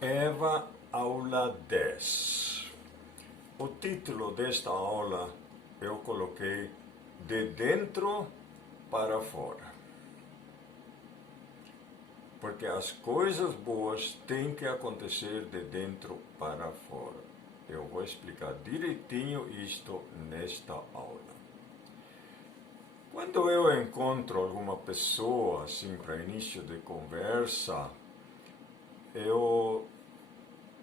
Eva, aula 10. O título desta aula eu coloquei De Dentro para Fora. Porque as coisas boas têm que acontecer de dentro para fora. Eu vou explicar direitinho isto nesta aula. Quando eu encontro alguma pessoa, assim, para início de conversa,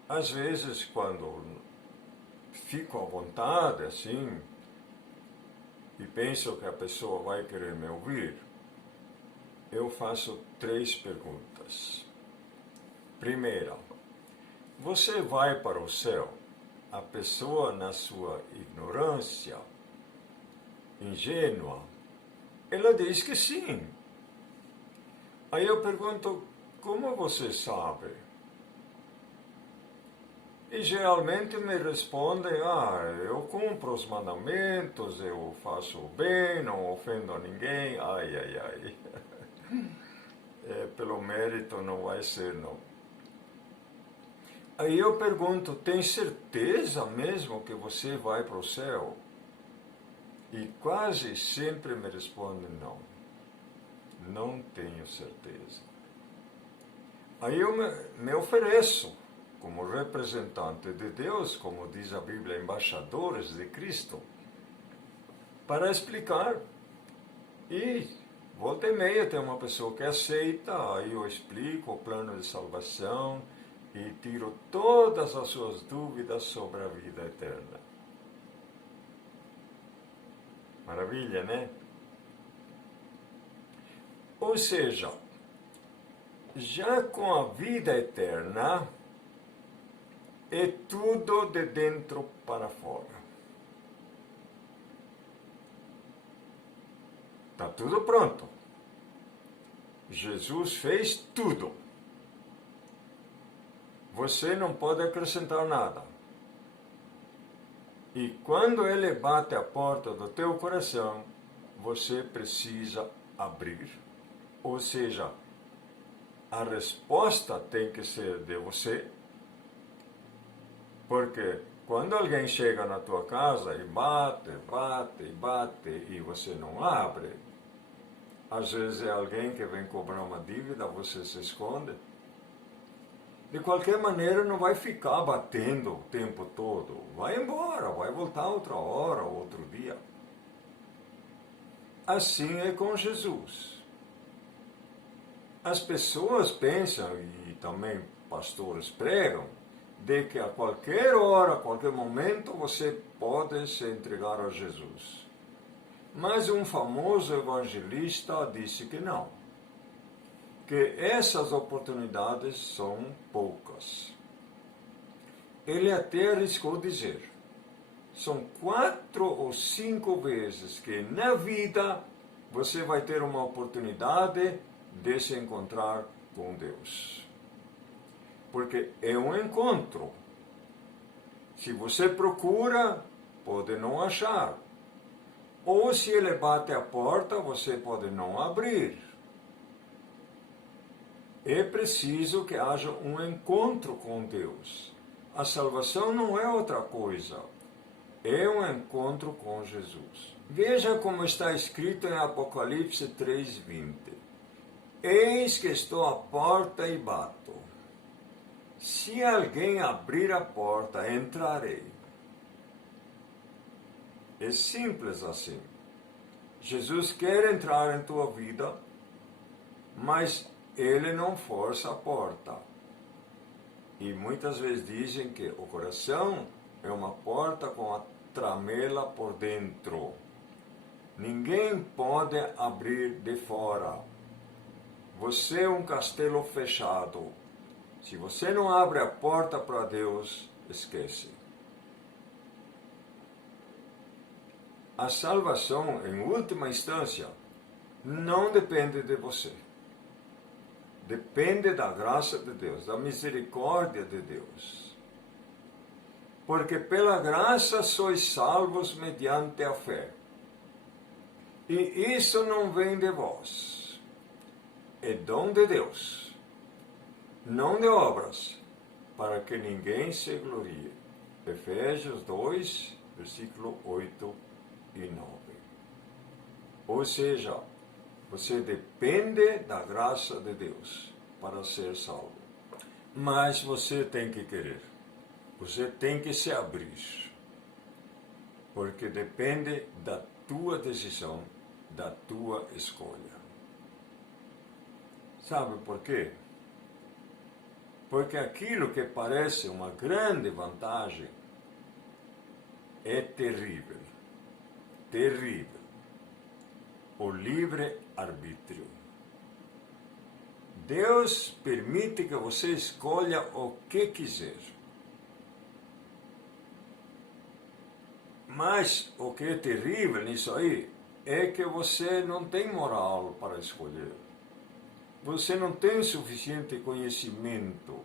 às vezes, quando fico à vontade, assim, e penso que a pessoa vai querer me ouvir, eu faço 3 perguntas. Primeira, você vai para o céu? A pessoa, na sua ignorância, ingênua, ela diz que sim. Aí eu pergunto, como você sabe? E geralmente me respondem, eu cumpro os mandamentos, eu faço o bem, não ofendo a ninguém, ai. Pelo mérito não vai ser, não. Aí eu pergunto, tem certeza mesmo que você vai para o céu? E quase sempre me respondem, não tenho certeza. Aí eu me ofereço como representante de Deus, como diz a Bíblia, embaixadores de Cristo, para explicar. E volta e meia tem uma pessoa que aceita, aí eu explico o plano de salvação e tiro todas as suas dúvidas sobre a vida eterna. Maravilha, né? Ou seja, já com a vida eterna, é tudo de dentro para fora. Está tudo pronto. Jesus fez tudo. Você não pode acrescentar nada. E quando Ele bate a porta do teu coração, você precisa abrir. Ou seja, a resposta tem que ser de você. Porque quando alguém chega na tua casa e bate, e você não abre, às vezes é alguém que vem cobrar uma dívida, você se esconde. De qualquer maneira, não vai ficar batendo o tempo todo. Vai embora, vai voltar outra hora, outro dia. Assim é com Jesus. As pessoas pensam, e também pastores pregam, de que a qualquer hora, a qualquer momento, você pode se entregar a Jesus. Mas um famoso evangelista disse que não. Que essas oportunidades são poucas. Ele até arriscou dizer, são 4 ou 5 vezes que na vida você vai ter uma oportunidade de se encontrar com Deus. Porque é um encontro. Se você procura, pode não achar. Ou se ele bate a porta, você pode não abrir. É preciso que haja um encontro com Deus. A salvação não é outra coisa. É um encontro com Jesus. Veja como está escrito em Apocalipse 3:20. Eis que estou à porta e bato. Se alguém abrir a porta, entrarei. É simples assim. Jesus quer entrar em tua vida, mas Ele não força a porta. E muitas vezes dizem que o coração é uma porta com a tramela por dentro. Ninguém pode abrir de fora. Você é um castelo fechado. Se você não abre a porta para Deus, esquece. A salvação, em última instância, não depende de você. Depende da graça de Deus, da misericórdia de Deus. Porque pela graça sois salvos mediante a fé. E isso não vem de vós. É dom de Deus. Não de obras, para que ninguém se glorie. Efésios 2, versículo 8 e 9. Ou seja, você depende da graça de Deus para ser salvo. Mas você tem que querer. Você tem que se abrir. Porque depende da tua decisão, da tua escolha. Sabe por quê? Porque aquilo que parece uma grande vantagem é terrível. Terrível. O livre-arbítrio. Deus permite que você escolha o que quiser. Mas o que é terrível nisso aí é que você não tem moral para escolher. Você não tem suficiente conhecimento.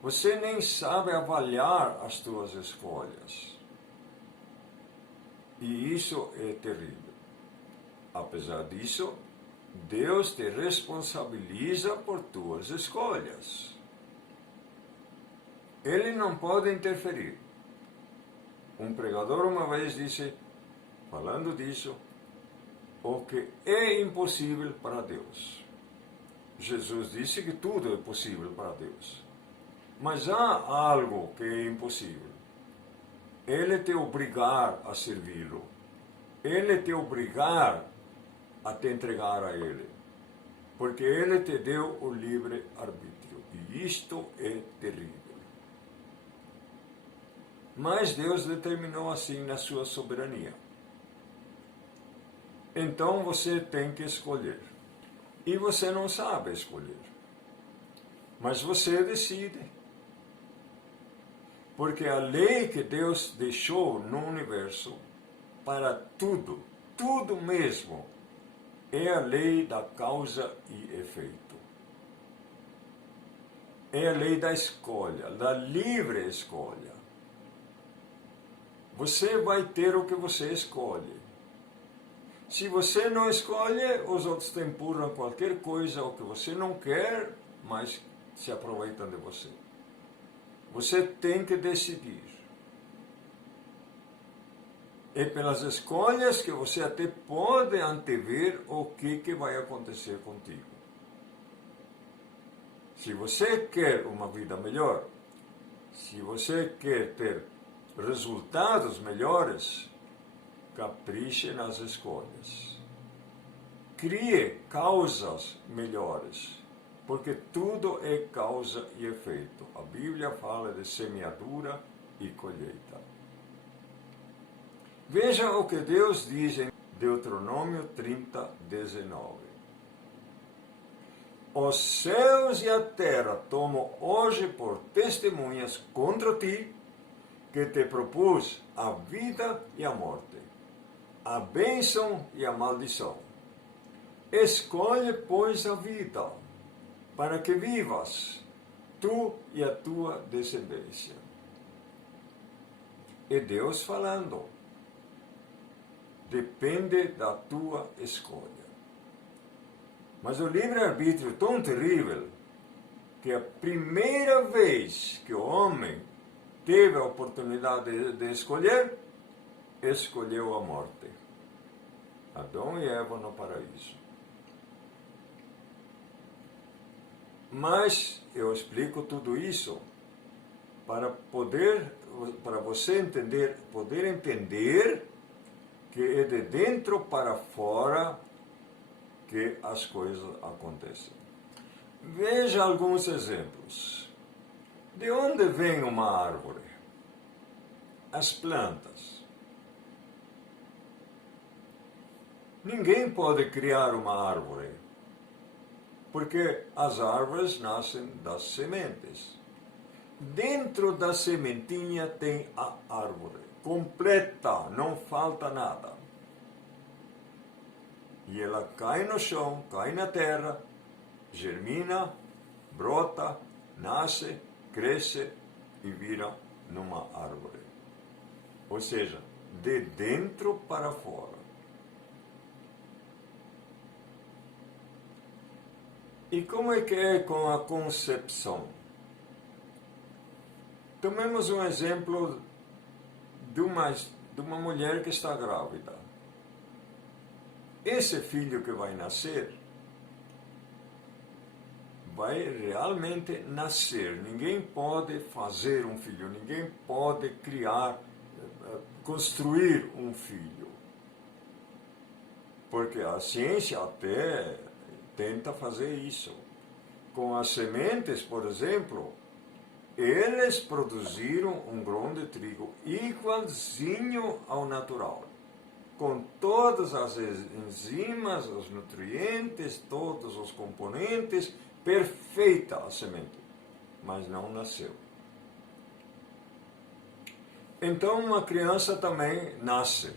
Você nem sabe avaliar as suas escolhas. E isso é terrível. Apesar disso, Deus te responsabiliza por tuas escolhas. Ele não pode interferir. Um pregador uma vez disse, falando disso, o que é impossível para Deus. Jesus disse que tudo é possível para Deus. Mas há algo que é impossível. Ele te obrigar a servi-lo. Ele te obrigar a te entregar a Ele. Porque Ele te deu o livre-arbítrio. E isto é terrível. Mas Deus determinou assim na sua soberania. Então você tem que escolher. E você não sabe escolher. Mas você decide. Porque a lei que Deus deixou no universo para tudo, tudo mesmo, é a lei da causa e efeito. É a lei da escolha, da livre escolha. Você vai ter o que você escolhe. Se você não escolhe, os outros te empurram qualquer coisa, o que você não quer, mas se aproveitam de você. Você tem que decidir. É pelas escolhas que você até pode antever o que vai acontecer contigo. Se você quer uma vida melhor, se você quer ter resultados melhores, capriche nas escolhas. Crie causas melhores, porque tudo é causa e efeito. A Bíblia fala de semeadura e colheita. Veja o que Deus diz em Deuteronômio 30, 19. Os céus e a terra tomam hoje por testemunhas contra ti, que te propus a vida e a morte, a bênção e a maldição. Escolhe, pois, a vida, para que vivas, tu e a tua descendência. É Deus falando. Depende da tua escolha. Mas o livre-arbítrio é tão terrível que a primeira vez que o homem teve a oportunidade de escolher, escolheu a morte. Adão e Eva no paraíso. Mas eu explico tudo isso para você entender, poder entender que é de dentro para fora que as coisas acontecem. Veja alguns exemplos. De onde vem uma árvore? As plantas. Ninguém pode criar uma árvore, porque as árvores nascem das sementes. Dentro da sementinha tem a árvore, completa, não falta nada. E ela cai no chão, cai na terra, germina, brota, nasce, cresce e vira numa árvore. Ou seja, de dentro para fora. E como é que é com a concepção? Tomemos um exemplo de uma mulher que está grávida. Esse filho que vai nascer, vai realmente nascer. Ninguém pode fazer um filho, ninguém pode criar, construir um filho. Porque a ciência até tenta fazer isso. Com as sementes, por exemplo, eles produziram um grão de trigo igualzinho ao natural, com todas as enzimas, os nutrientes, todos os componentes, perfeita a semente, mas não nasceu. Então uma criança também nasce,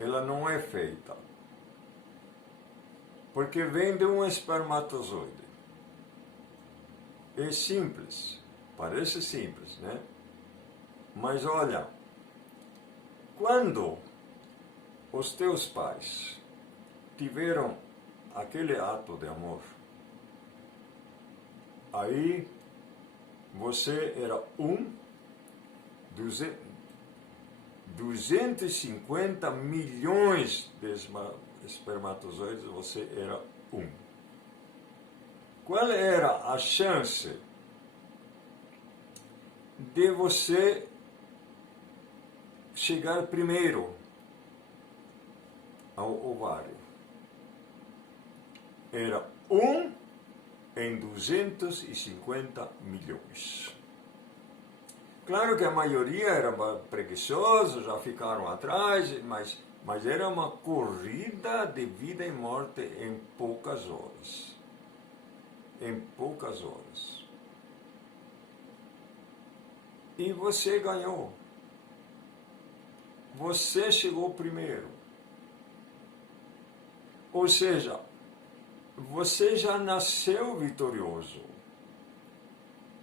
ela não é feita, porque vem de um espermatozoide. É simples, parece simples, né? Mas olha, quando os teus pais tiveram aquele ato de amor, aí você era 250 milhões de espermatozoides, você era um. Qual era a chance de você chegar primeiro ao ovário? Era 1 em 250 milhões. Claro que a maioria era preguiçosa, já ficaram atrás, mas era uma corrida de vida e morte em poucas horas. Em poucas horas. E você ganhou. Você chegou primeiro. Ou seja, você já nasceu vitorioso.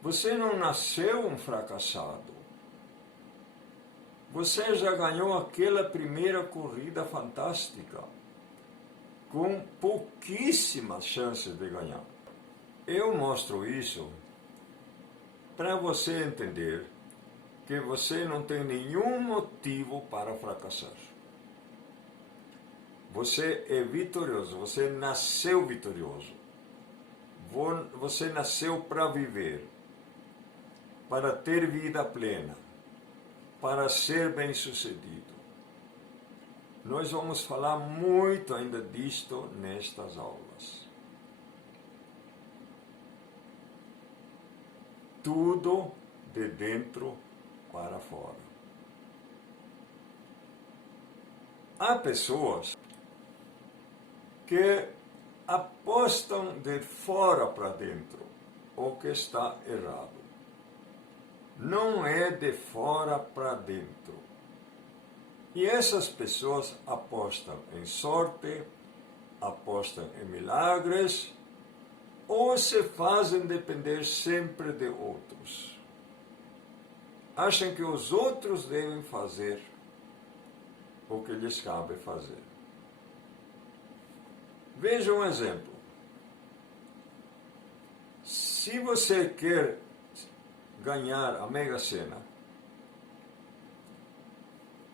Você não nasceu um fracassado. Você já ganhou aquela primeira corrida fantástica, com pouquíssimas chances de ganhar. Eu mostro isso para você entender que você não tem nenhum motivo para fracassar. Você é vitorioso, você nasceu vitorioso. Você nasceu para viver, para ter vida plena, para ser bem-sucedido. Nós vamos falar muito ainda disto nestas aulas. Tudo de dentro para fora. Há pessoas que apostam de fora para dentro, o que está errado. Não é de fora para dentro. E essas pessoas apostam em sorte, apostam em milagres, ou se fazem depender sempre de outros. Acham que os outros devem fazer o que lhes cabe fazer. Veja um exemplo. Se você quer ganhar a Mega Sena,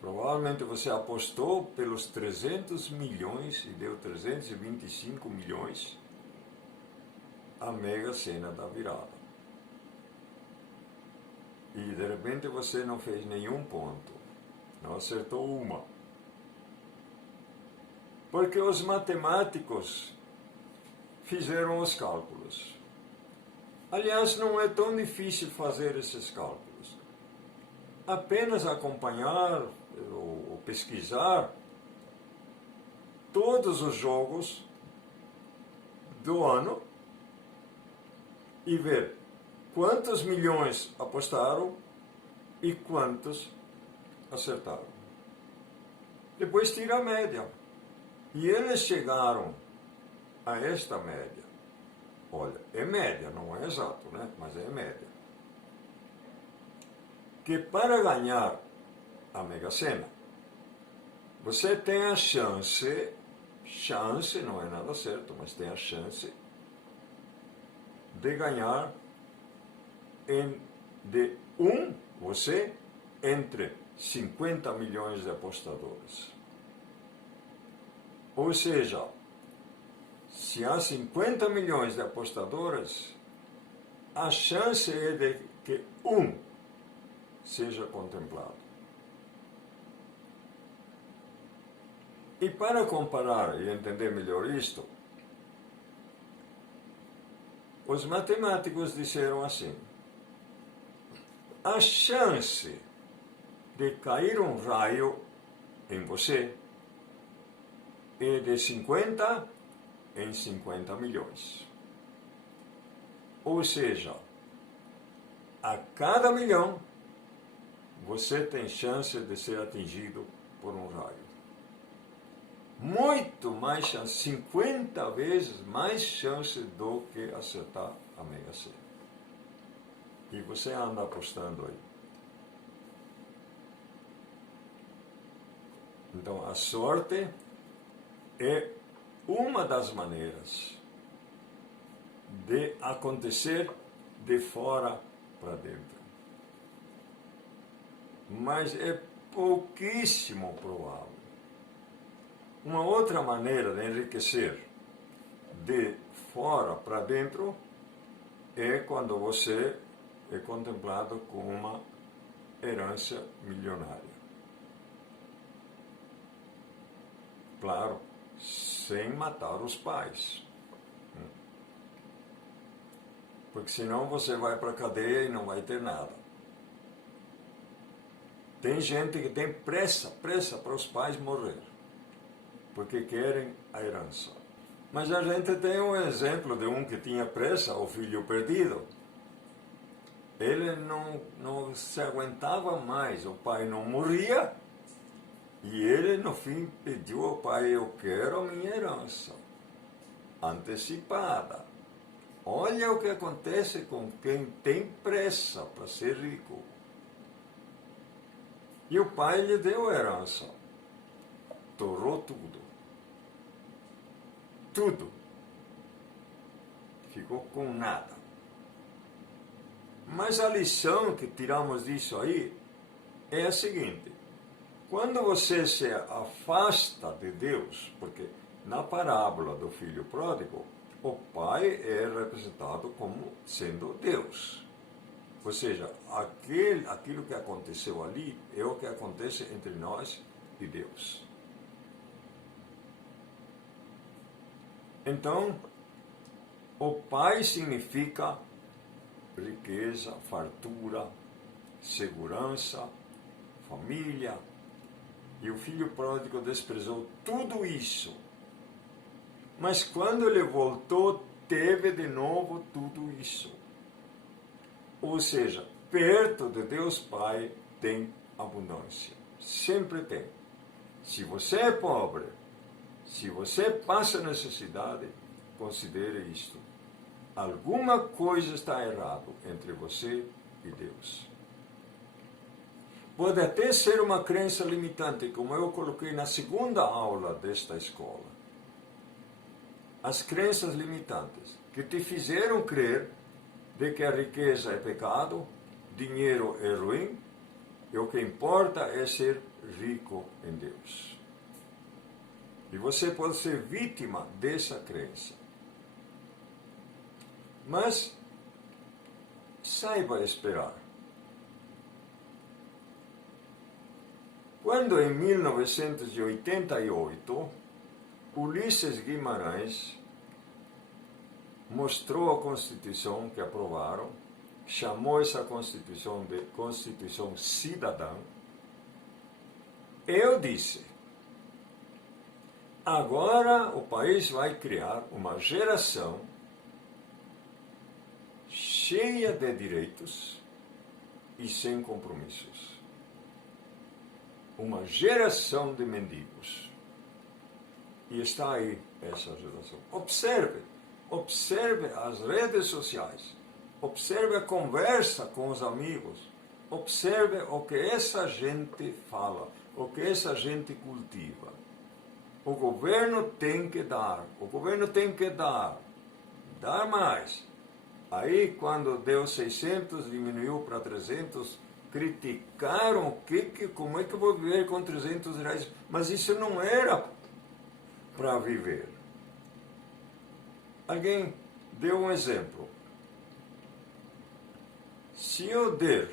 provavelmente você apostou pelos 300 milhões e deu 325 milhões a Mega Sena da virada. E de repente você não fez nenhum ponto, não acertou uma. Porque os matemáticos fizeram os cálculos. Aliás, não é tão difícil fazer esses cálculos. Apenas acompanhar ou pesquisar todos os jogos do ano e ver quantos milhões apostaram e quantos acertaram. Depois tira a média. E eles chegaram a esta média. Olha, é média, não é exato, né? Mas é média. Que para ganhar a Mega Sena, você tem a chance não é nada certo, mas tem a chance de ganhar em de você, entre 50 milhões de apostadores. Ou seja, se há 50 milhões de apostadores, a chance é de que seja contemplado. E para comparar e entender melhor isto, os matemáticos disseram assim: a chance de cair um raio em você é de 50 em 50 milhões. Ou seja, a cada milhão, você tem chance de ser atingido por um raio. Muito mais chance, 50 vezes mais chance do que acertar a Mega Sena. E você anda apostando aí. Então, a sorte é uma das maneiras de acontecer de fora para dentro. Mas é pouquíssimo provável. Uma outra maneira de enriquecer de fora para dentro é quando você é contemplado com uma herança milionária. Claro, sem matar os pais. Porque senão você vai para a cadeia e não vai ter nada. Tem gente que tem pressa para os pais morrer, porque querem a herança. Mas a gente tem um exemplo de um que tinha pressa, o filho perdido. Ele não se aguentava mais, o pai não morria, e ele no fim pediu ao pai: eu quero a minha herança antecipada. Olha o que acontece com quem tem pressa para ser rico. E o pai lhe deu a herança. Torrou tudo. Tudo. Ficou com nada. Mas a lição que tiramos disso aí é a seguinte: quando você se afasta de Deus, porque na parábola do filho pródigo, o pai é representado como sendo Deus. Ou seja, aquilo que aconteceu ali é o que acontece entre nós e Deus. Então, o pai significa riqueza, fartura, segurança, família. E o filho pródigo desprezou tudo isso. Mas quando ele voltou, teve de novo tudo isso. Ou seja, perto de Deus Pai tem abundância. Sempre tem. Se você é pobre, se você passa necessidade, considere isto: alguma coisa está errada entre você e Deus. Pode até ser uma crença limitante, como eu coloquei na segunda aula desta escola. As crenças limitantes que te fizeram crer de que a riqueza é pecado, dinheiro é ruim, e o que importa é ser rico em Deus. E você pode ser vítima dessa crença. Mas saiba esperar. Quando em 1988, Ulisses Guimarães mostrou a Constituição que aprovaram, chamou essa Constituição de Constituição Cidadã, eu disse: agora o país vai criar uma geração cheia de direitos e sem compromissos. Uma geração de mendigos. E está aí essa geração. Observe as redes sociais. Observe a conversa com os amigos. Observe o que essa gente fala, o que essa gente cultiva. O governo tem que dar. O governo tem que dar. Dar mais. Aí, quando deu 600, diminuiu para 300, criticaram como é que eu vou viver com R$ 300? Mas isso não era para viver. Alguém deu um exemplo. Se eu der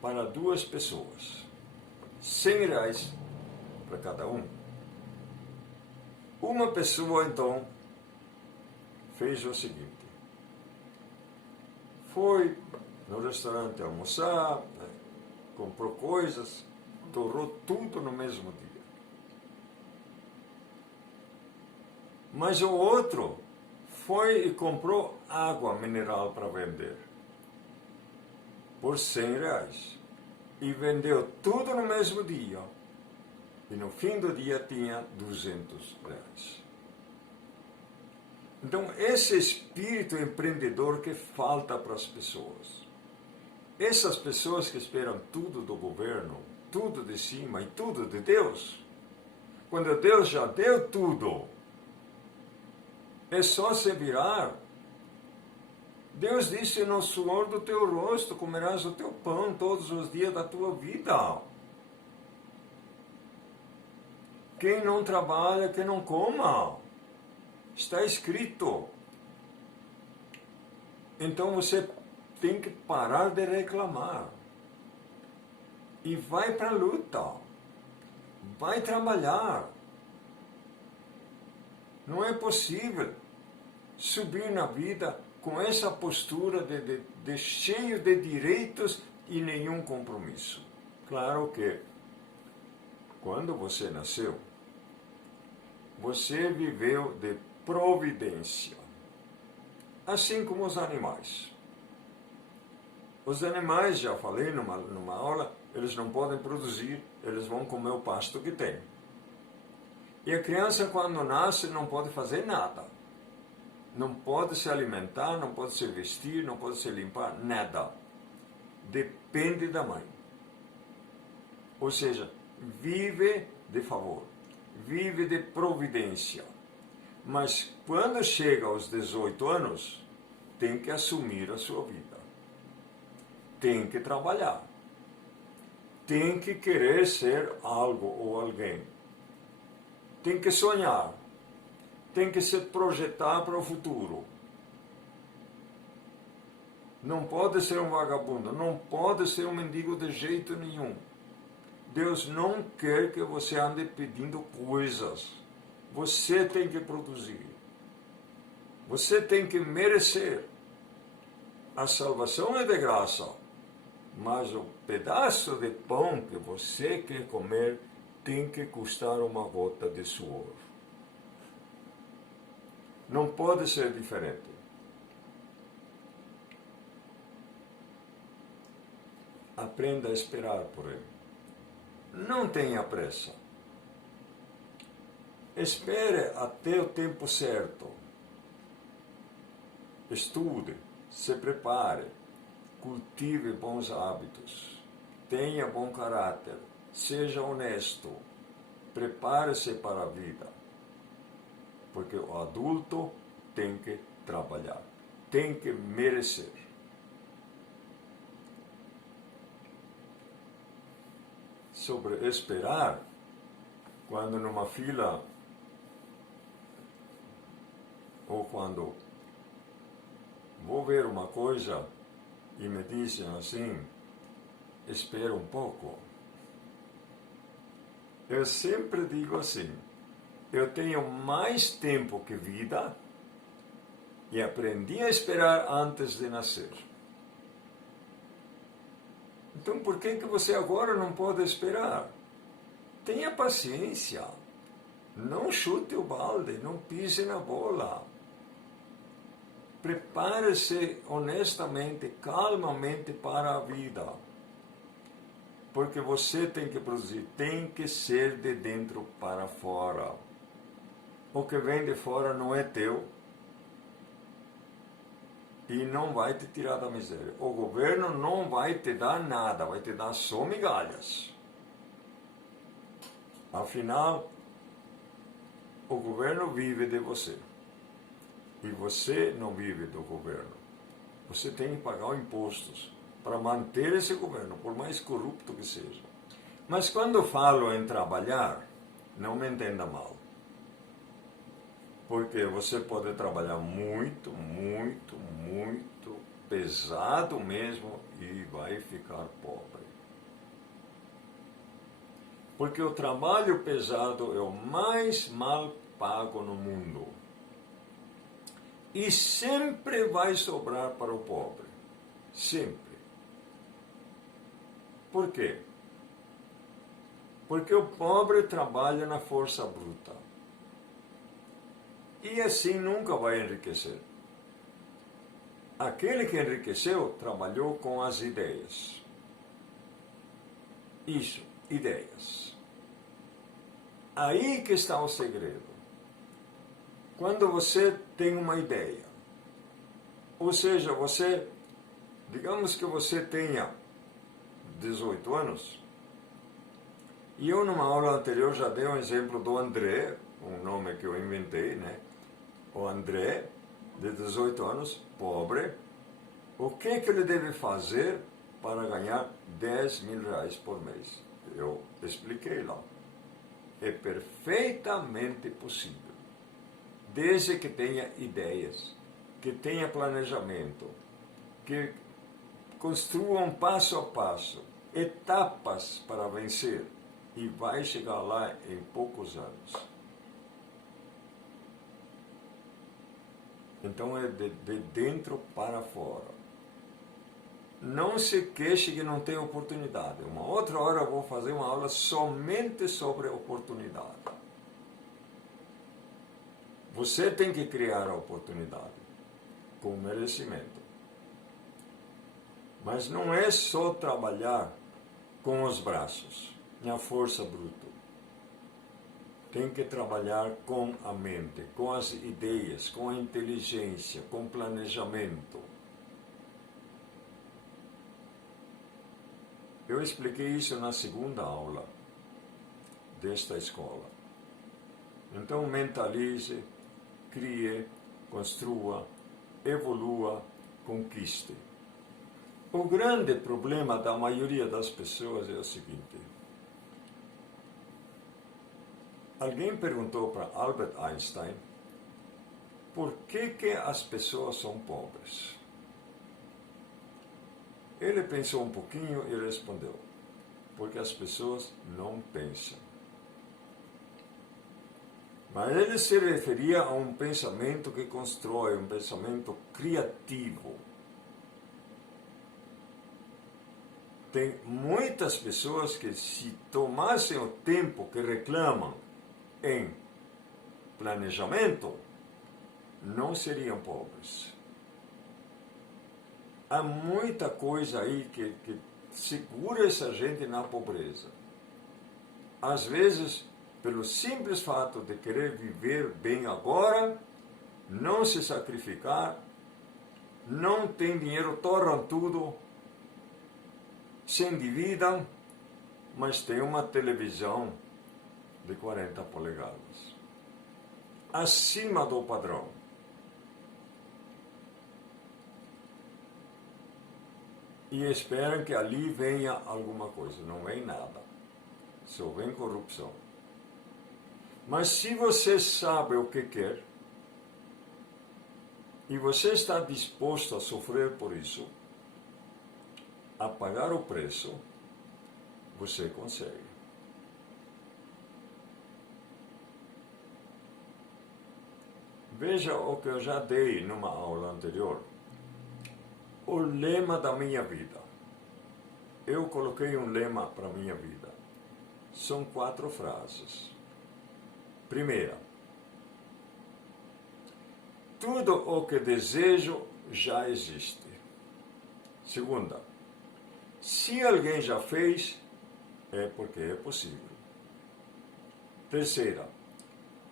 para 2 pessoas R$ 100 para cada um, uma pessoa então fez o seguinte: foi no restaurante almoçar, né, comprou coisas, torrou tudo no mesmo dia. Mas o outro foi e comprou água mineral para vender por R$ 100 e vendeu tudo no mesmo dia. E no fim do dia tinha R$ 200. Então, esse espírito empreendedor que falta para as pessoas. Essas pessoas que esperam tudo do governo, tudo de cima e tudo de Deus, quando Deus já deu tudo, é só se virar. Deus disse: no suor do teu rosto comerás o teu pão todos os dias da tua vida. Quem não trabalha, que não coma. Está escrito. Então você tem que parar de reclamar. E vai para a luta. Vai trabalhar. Não é possível subir na vida com essa postura de cheio de direitos e nenhum compromisso. Claro que, quando você nasceu, você viveu de providência, assim como os animais. Os animais, já falei numa aula, eles não podem produzir, eles vão comer o pasto que tem. E a criança, quando nasce, não pode fazer nada. Não pode se alimentar, não pode se vestir, não pode se limpar, nada. Depende da mãe. Ou seja, vive de favor, vive de providência. Mas quando chega aos 18 anos, tem que assumir a sua vida. Tem que trabalhar. Tem que querer ser algo ou alguém. Tem que sonhar. Tem que se projetar para o futuro. Não pode ser um vagabundo, não pode ser um mendigo de jeito nenhum. Deus não quer que você ande pedindo coisas. Você tem que produzir. Você tem que merecer. A salvação é de graça, mas o pedaço de pão que você quer comer tem que custar uma gota de suor. Não pode ser diferente. Aprenda a esperar por Ele. Não tenha pressa. Espere até o tempo certo. Estude, se prepare, cultive bons hábitos, tenha bom caráter, seja honesto, prepare-se para a vida. Porque o adulto tem que trabalhar, tem que merecer. Sobre esperar, quando numa fila, ou quando vou ver uma coisa e me dizem assim, espera um pouco. Eu sempre digo assim, eu tenho mais tempo que vida e aprendi a esperar antes de nascer. Então por que você agora não pode esperar? Tenha paciência. Não chute o balde, não pise na bola. Prepare-se honestamente, calmamente para a vida. Porque você tem que produzir, tem que ser de dentro para fora. O que vem de fora não é teu e não vai te tirar da miséria. O governo não vai te dar nada, vai te dar só migalhas. Afinal, o governo vive de você. E você não vive do governo. Você tem que pagar impostos para manter esse governo, por mais corrupto que seja. Mas quando falo em trabalhar, não me entenda mal. Porque você pode trabalhar muito, muito, muito pesado mesmo e vai ficar pobre. Porque o trabalho pesado é o mais mal pago no mundo. E sempre vai sobrar para o pobre. Sempre. Por quê? Porque o pobre trabalha na força bruta. E assim nunca vai enriquecer. Aquele que enriqueceu trabalhou com as ideias. Isso, ideias. Aí que está o segredo. Quando você tem uma ideia, ou seja, digamos que você tenha 18 anos, e eu numa aula anterior já dei um exemplo do André, um nome que eu inventei, né? O André, de 18 anos, pobre, o que ele deve fazer para ganhar 10 mil reais por mês? Eu expliquei lá. É perfeitamente possível, desde que tenha ideias, que tenha planejamento, que construa um passo a passo, etapas para vencer, e vai chegar lá em poucos anos. Então é de dentro para fora. Não se queixe que não tem oportunidade. Uma outra hora eu vou fazer uma aula somente sobre oportunidade. Você tem que criar a oportunidade com merecimento. Mas não é só trabalhar com os braços, na força bruta. Tem que trabalhar com a mente, com as ideias, com a inteligência, com planejamento. Eu expliquei isso na segunda aula desta escola. Então mentalize, crie, construa, evolua, conquiste. O grande problema da maioria das pessoas é o seguinte. Alguém perguntou para Albert Einstein por que as pessoas são pobres. Ele pensou um pouquinho e respondeu, porque as pessoas não pensam. Mas ele se referia a um pensamento que constrói, um pensamento criativo. Tem muitas pessoas que, se tomassem o tempo que reclamam em planejamento, não seriam pobres. Há muita coisa aí que segura essa gente na pobreza. Às vezes, pelo simples fato de querer viver bem agora, não se sacrificar, não tem dinheiro, torram tudo, se endividam, mas tem uma televisão de 40 polegadas, acima do padrão. E esperam que ali venha alguma coisa. Não vem nada. Só vem corrupção. Mas se você sabe o que quer, e você está disposto a sofrer por isso, a pagar o preço, você consegue. Veja o que eu já dei numa aula anterior. O lema da minha vida. Eu coloquei um lema para a minha vida. São 4 frases. Primeira. Tudo o que desejo já existe. Segunda. Se alguém já fez, é porque é possível. Terceira.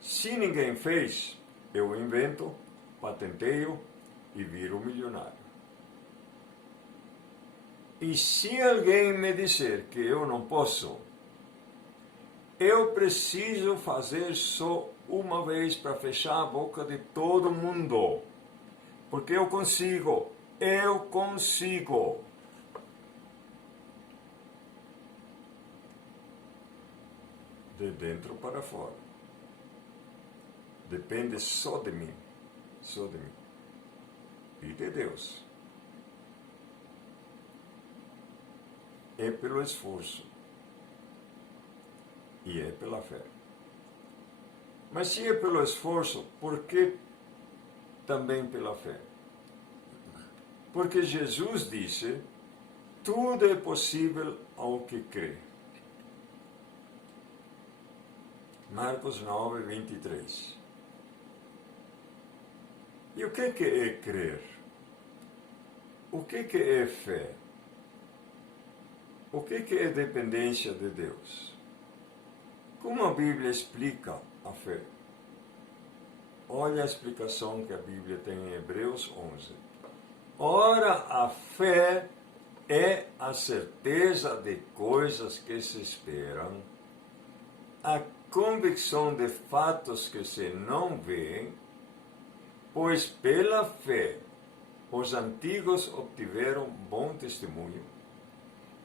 Se ninguém fez, eu invento, patenteio e viro milionário. E se alguém me disser que eu não posso, eu preciso fazer só uma vez para fechar a boca de todo mundo. Porque eu consigo. eu consigo. De dentro para fora. Depende só de mim. Só de mim. E de Deus. É pelo esforço. E é pela fé. Mas se é pelo esforço, por que também pela fé? Porque Jesus disse, tudo é possível ao que crê. Marcos 9, 23. E o que é crer? O que é fé? O que é dependência de Deus? Como a Bíblia explica a fé? Olha a explicação que a Bíblia tem em Hebreus 11. Ora, a fé é a certeza de coisas que se esperam, a convicção de fatos que se não veem, pois pela fé os antigos obtiveram bom testemunho.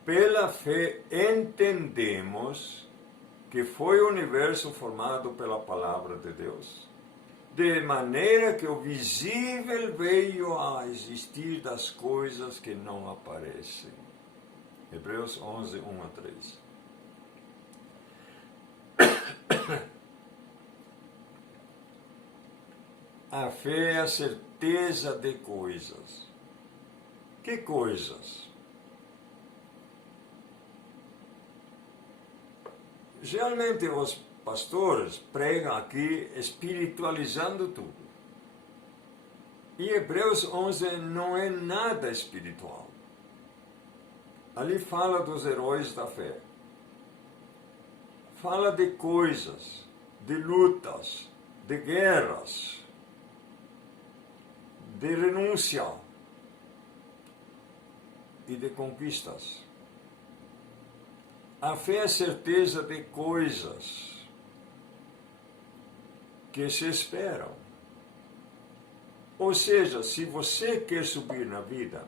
Pela fé entendemos que foi o universo formado pela palavra de Deus, de maneira que o visível veio a existir das coisas que não aparecem. Hebreus 11, 1 a 3. A fé é a certeza de coisas. Que coisas? Geralmente os pastores pregam aqui espiritualizando tudo. E Hebreus 11 não é nada espiritual. Ali fala dos heróis da fé. Fala de coisas, de lutas, de guerras, de renúncia e de conquistas. A fé é a certeza de coisas que se esperam. Ou seja, se você quer subir na vida,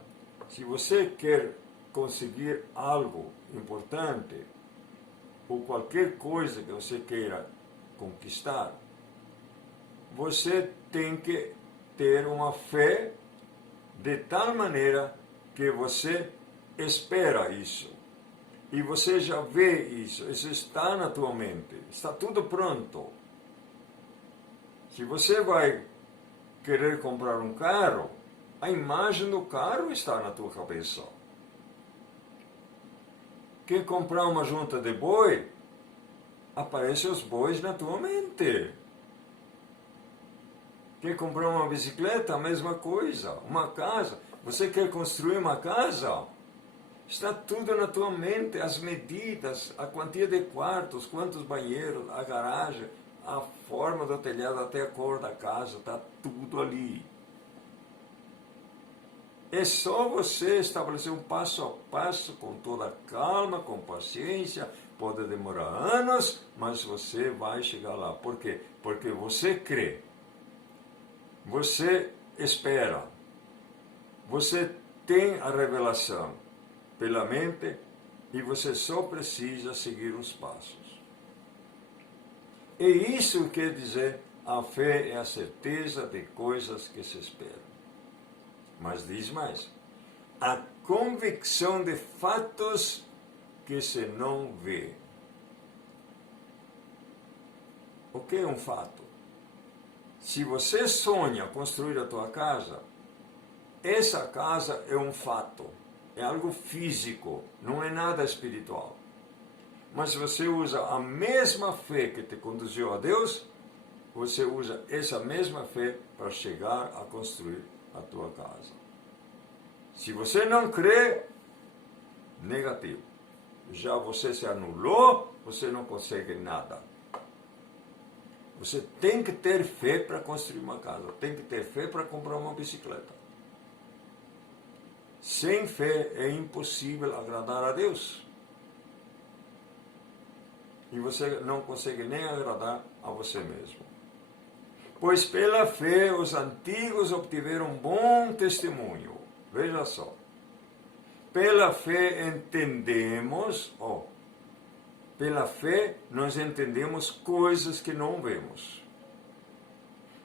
se você quer conseguir algo importante, ou qualquer coisa que você queira conquistar, você tem que ter uma fé de tal maneira que você espera isso. E você já vê isso está na tua mente, está tudo pronto. Se você vai querer comprar um carro, a imagem do carro está na tua cabeça. Quer comprar uma junta de boi, aparecem os bois na tua mente. Quer comprar uma bicicleta, a mesma coisa. Uma casa, você quer construir uma casa, está tudo na tua mente, as medidas, a quantia de quartos, quantos banheiros, a garagem, a forma do telhado, até a cor da casa, está tudo ali. É só você estabelecer um passo a passo, com toda calma, com paciência, pode demorar anos, mas você vai chegar lá. Por quê? Porque você crê, você espera, você tem a revelação pela mente e você só precisa seguir os passos. E isso quer dizer, a fé é a certeza de coisas que se esperam. Mas diz mais, a convicção de fatos que se não vê. O que é um fato? Se você sonha construir a tua casa, essa casa é um fato. É algo físico, não é nada espiritual. Mas se você usa a mesma fé que te conduziu a Deus, você usa essa mesma fé para chegar a construir a tua casa. Se você não crê, negativo. Já você se anulou, você não consegue nada. Você tem que ter fé para construir uma casa, tem que ter fé para comprar uma bicicleta. Sem fé é impossível agradar a Deus. E você não consegue nem agradar a você mesmo. Pois pela fé os antigos obtiveram bom testemunho. Veja só. Pela fé entendemos, pela fé nós entendemos coisas que não vemos.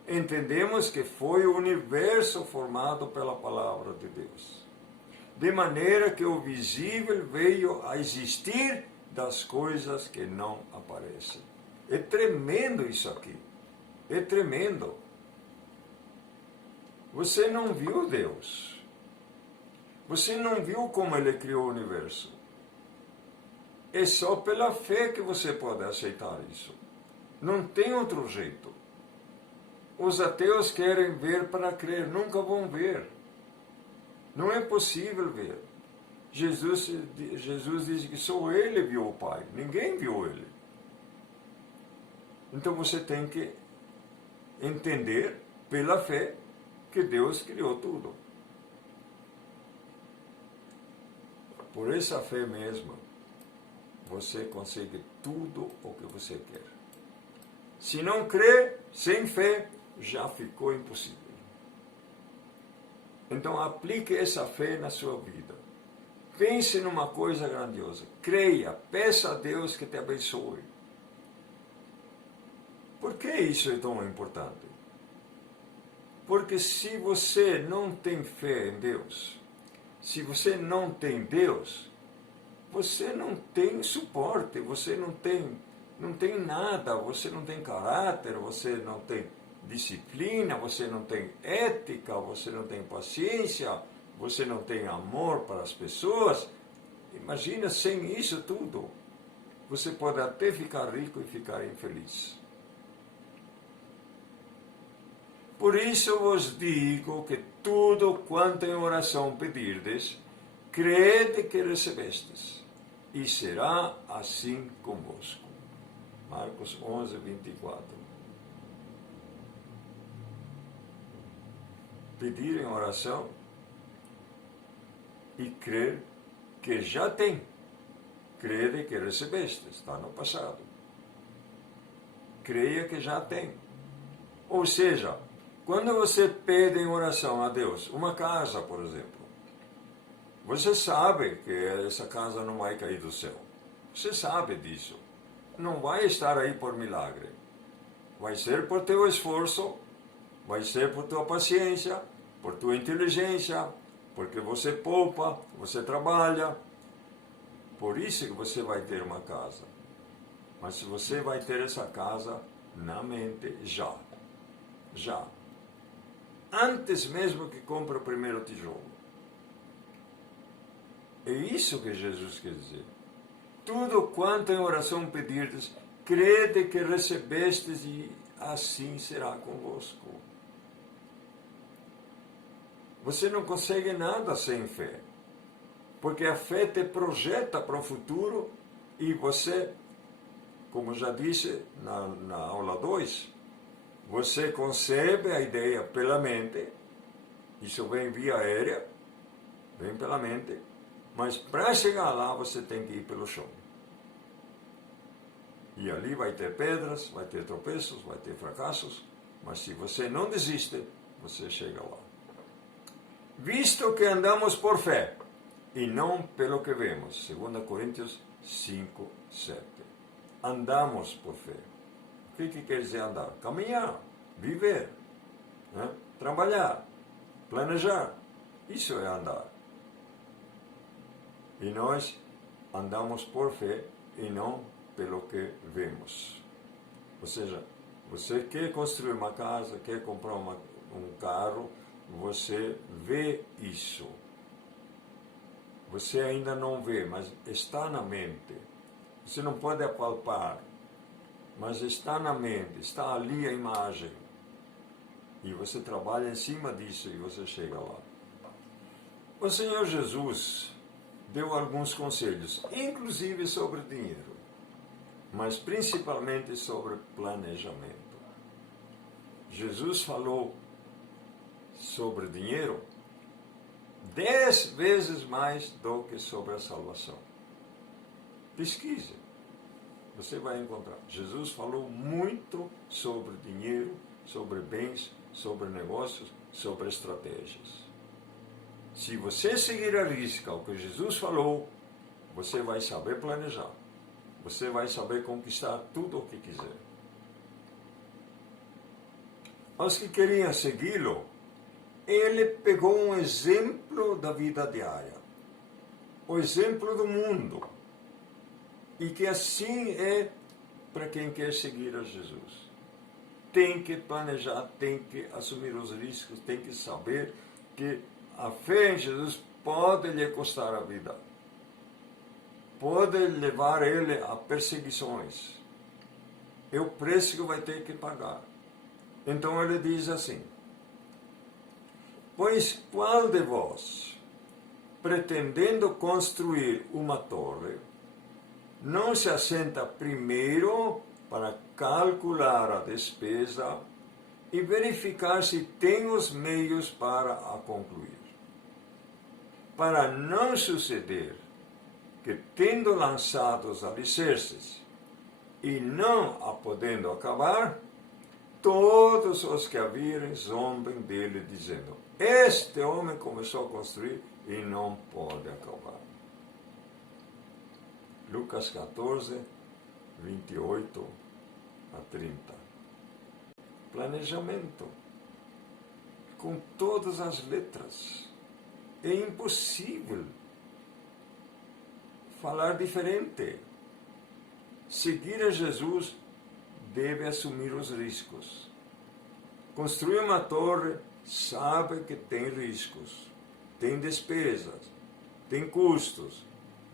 Entendemos que foi o universo formado pela palavra de Deus. De maneira que o visível veio a existir das coisas que não aparecem. É tremendo isso aqui. É tremendo. Você não viu Deus. Você não viu como Ele criou o universo. É só pela fé que você pode aceitar isso. Não tem outro jeito. Os ateus querem ver para crer, nunca vão ver. Não é possível ver. Jesus diz que só Ele viu o Pai, ninguém viu Ele. Então você tem que entender pela fé que Deus criou tudo. Por essa fé mesma, você consegue tudo o que você quer. Se não crê, sem fé, já ficou impossível. Então aplique essa fé na sua vida. Pense numa coisa grandiosa. Creia, peça a Deus que te abençoe. Por que isso é tão importante? Porque se você não tem fé em Deus, se você não tem Deus, você não tem suporte, você não tem nada, você não tem caráter, você não tem disciplina, você não tem ética, você não tem paciência, você não tem amor para as pessoas. Imagina, sem isso tudo, você pode até ficar rico e ficar infeliz. Por isso vos digo que tudo quanto em oração pedirdes, crede que recebestes, e será assim convosco. Marcos 11, 24. Pedir em oração e crer que já tem. Crede que recebeste, está no passado. Creia que já tem. Ou seja, quando você pede em oração a Deus uma casa, por exemplo, você sabe que essa casa não vai cair do céu. Você sabe disso. Não vai estar aí por milagre. Vai ser por teu esforço, vai ser por tua paciência, por tua inteligência, porque você poupa, você trabalha. Por isso que você vai ter uma casa. Mas se você vai ter essa casa na mente já. Já. Antes mesmo que compre o primeiro tijolo. É isso que Jesus quer dizer. Tudo quanto em oração pedirdes, crede que recebestes e assim será convosco. Você não consegue nada sem fé. Porque a fé te projeta para o futuro e você, como já disse na aula 2, você concebe a ideia pela mente, isso vem via aérea, vem pela mente, mas para chegar lá você tem que ir pelo chão. E ali vai ter pedras, vai ter tropeços, vai ter fracassos, mas se você não desiste, você chega lá. Visto que andamos por fé, e não pelo que vemos. 2 Coríntios 5, 7. Andamos por fé. O que quer dizer andar? Caminhar, viver, né? Trabalhar, planejar. Isso é andar. E nós andamos por fé e não pelo que vemos. Ou seja, você quer construir uma casa, quer comprar um carro, você vê isso. Você ainda não vê, mas está na mente. Você não pode apalpar, mas está na mente, está ali a imagem. E você trabalha em cima disso e você chega lá. O Senhor Jesus deu alguns conselhos, inclusive sobre dinheiro, mas principalmente sobre planejamento. Jesus falou sobre dinheiro 10 vezes mais do que sobre a salvação. Pesquise, você vai encontrar. Jesus falou muito sobre dinheiro, sobre bens, sobre negócios, sobre estratégias. Se você seguir a risca o que Jesus falou, você vai saber planejar. Você vai saber conquistar tudo o que quiser. Aos que queriam segui-lo, ele pegou um exemplo da vida diária, o exemplo do mundo, e que assim é para quem quer seguir a Jesus. Tem que planejar, tem que assumir os riscos, tem que saber que a fé em Jesus pode lhe custar a vida, pode levar ele a perseguições, é o preço que vai ter que pagar. Então ele diz assim: pois qual de vós, pretendendo construir uma torre, não se assenta primeiro para calcular a despesa e verificar se tem os meios para a concluir? Para não suceder que, tendo lançado os alicerces e não a podendo acabar, todos os que a virem zombem dele, dizendo: este homem começou a construir e não pode acabar. Lucas 14, 28 a 30. Planejamento. Com todas as letras. É impossível falar diferente. Seguir a Jesus deve assumir os riscos. Construir uma torre sabe que tem riscos, tem despesas, tem custos,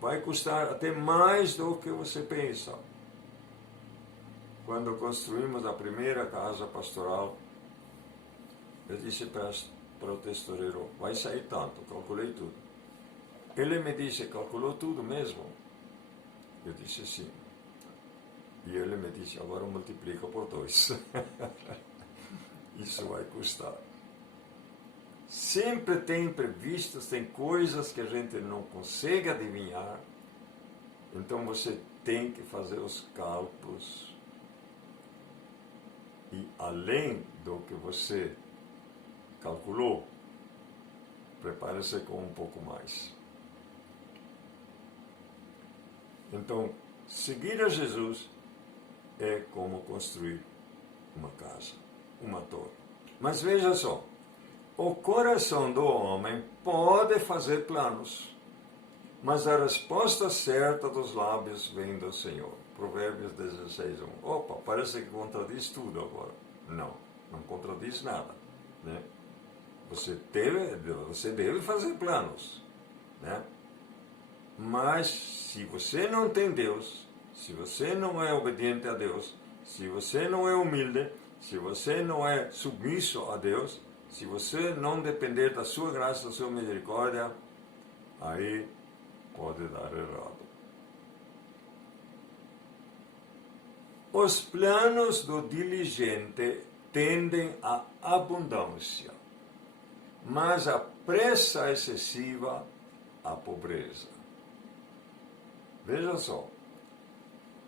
vai custar até mais do que você pensa. Quando construímos a primeira casa pastoral, eu disse para o tesoreiro: vai sair tanto, calculei tudo. Ele me disse: calculou tudo mesmo? Eu disse sim. E ele me disse: agora multiplica por 2. Isso vai custar. Sempre tem imprevistos, tem coisas que a gente não consegue adivinhar. Então você tem que fazer os cálculos. E além do que você calculou, prepare-se com um pouco mais. Então, seguir a Jesus é como construir uma casa, uma torre. Mas veja só, o coração do homem pode fazer planos, mas a resposta certa dos lábios vem do Senhor. Provérbios 16, 1. Opa, parece que contradiz tudo agora. Não, não contradiz nada, né? Você deve fazer planos, né? Mas se você não tem Deus, se você não é obediente a Deus, se você não é humilde, se você não é submisso a Deus, se você não depender da sua graça, da sua misericórdia, aí pode dar errado. Os planos do diligente tendem à abundância, mas a pressa excessiva à pobreza. Veja só,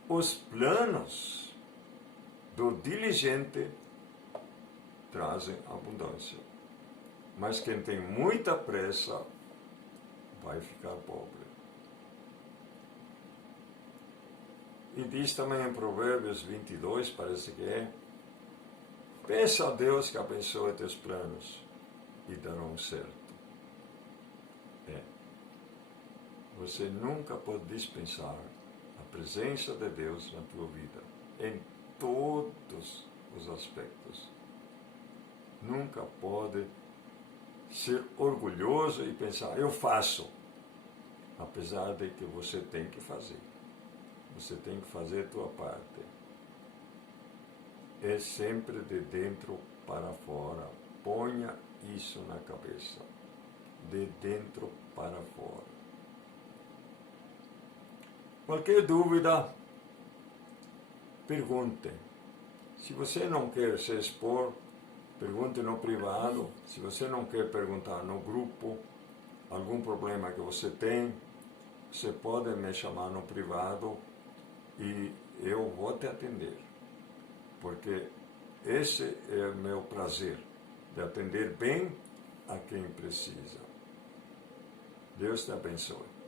os planos do diligente trazem abundância, mas quem tem muita pressa vai ficar pobre. E diz também em Provérbios 22, parece que é: peça a Deus que abençoe teus planos e darão certo. Você nunca pode dispensar a presença de Deus na tua vida, em todos os aspectos. Nunca pode ser orgulhoso e pensar: eu faço, apesar de que você tem que fazer. Você tem que fazer a tua parte. É sempre de dentro para fora. Ponha isso na cabeça. De dentro para fora. Qualquer dúvida, pergunte. Se você não quer se expor, pergunte no privado. Se você não quer perguntar no grupo, algum problema que você tem, você pode me chamar no privado e eu vou te atender, porque esse é o meu prazer, de atender bem a quem precisa. Deus te abençoe.